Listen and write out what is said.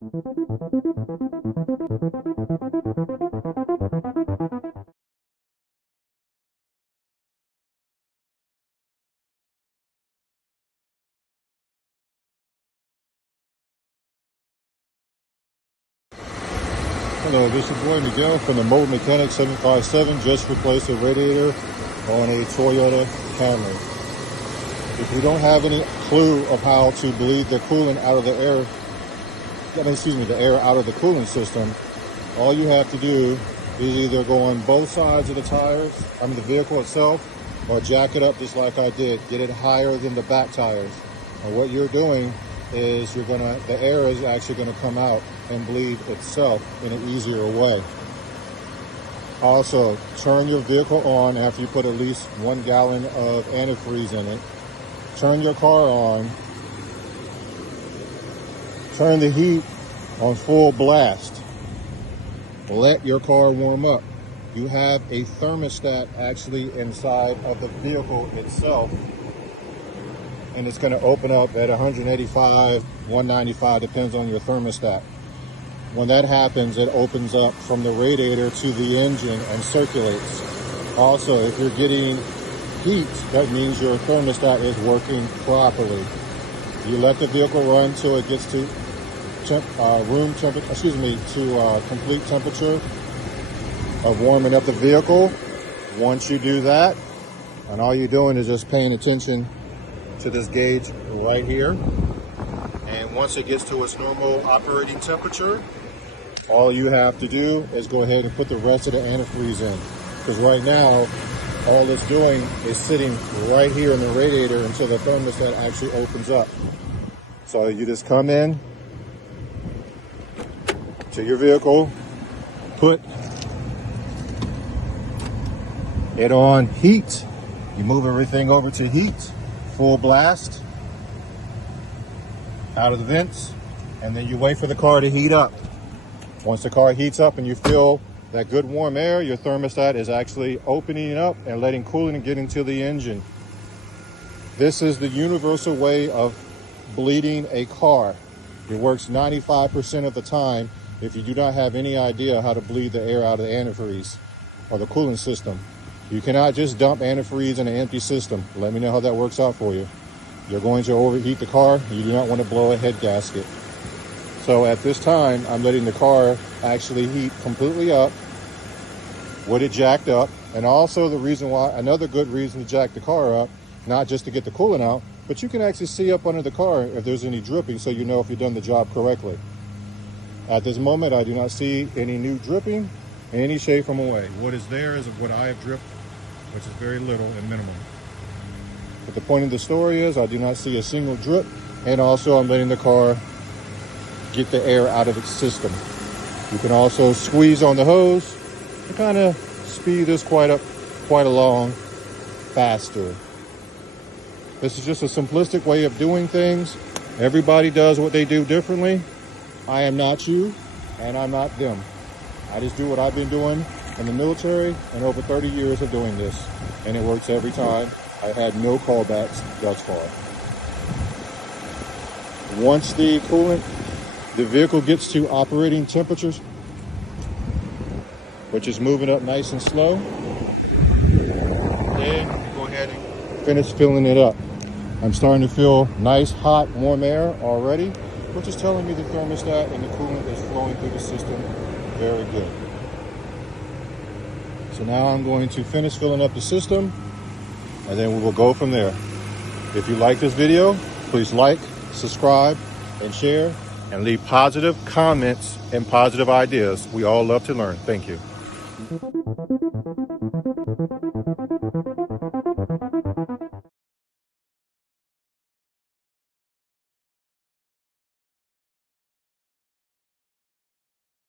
Hello, this is boy Miguel from the Mobile Mechanic 757. Just replaced a radiator on a Toyota Camry. If you don't have any clue of how to bleed the coolant out of the air, the air out of the coolant system, all you have to do is either go on both sides of the tires, the vehicle itself, or jack it up just like I did. Get it higher than the back tires. And what you're doing is the air is actually gonna come out and bleed itself in an easier way. Also, turn your vehicle on after you put at least 1 gallon of antifreeze in it. Turn your car on. Turn the heat on full blast. Let your car warm up. You have a thermostat actually inside of the vehicle itself, and it's going to open up at 185, 195, depends on your thermostat. When that happens, it opens up from the radiator to the engine and circulates. Also, if you're getting heat, that means your thermostat is working properly. You let the vehicle run till it gets to complete temperature of warming up the vehicle. Once you do that, and all you're doing is just paying attention to this gauge right here, and once it gets to its normal operating temperature, all you have to do is go ahead and put the rest of the antifreeze in, because right now all it's doing is sitting right here in the radiator until the thermostat actually opens up. So you just come in to your vehicle, put it on heat, you move everything over to heat, full blast out of the vents, and then you wait for the car to heat up. Once the car heats up and you feel that good warm air, your thermostat is actually opening up and letting coolant get into the engine. This is the universal way of bleeding a car. It works 95% of the time if you do not have any idea how to bleed the air out of the antifreeze or the coolant system. You cannot just dump antifreeze in an empty system. Let me know how that works out for you. You're going to overheat the car. You do not want to blow a head gasket. So at this time, I'm letting the car actually heat completely up with it jacked up. And also another good reason to jack the car up, not just to get the coolant out, but you can actually see up under the car if there's any dripping, so you know if you've done the job correctly. At this moment, I do not see any new dripping in any shape from away. What is there is what I have dripped, which is very little and minimal. But the point of the story is I do not see a single drip, and also I'm letting the car get the air out of its system. You can also squeeze on the hose to kind of speed this quite along faster. This is just a simplistic way of doing things. Everybody does what they do differently. I am not you, and I'm not them. I just do what I've been doing in the military and over 30 years of doing this, and it works every time. I had no callbacks thus far. Once the vehicle gets to operating temperatures, which is moving up nice and slow, then you go ahead and finish filling it up. I'm starting to feel nice, hot, warm air already, which is telling me the thermostat and the coolant is flowing through the system very good. So now I'm going to finish filling up the system, and then we will go from there. If you like this video, please like, subscribe, and share, and leave positive comments and positive ideas. We all love to learn. Thank you.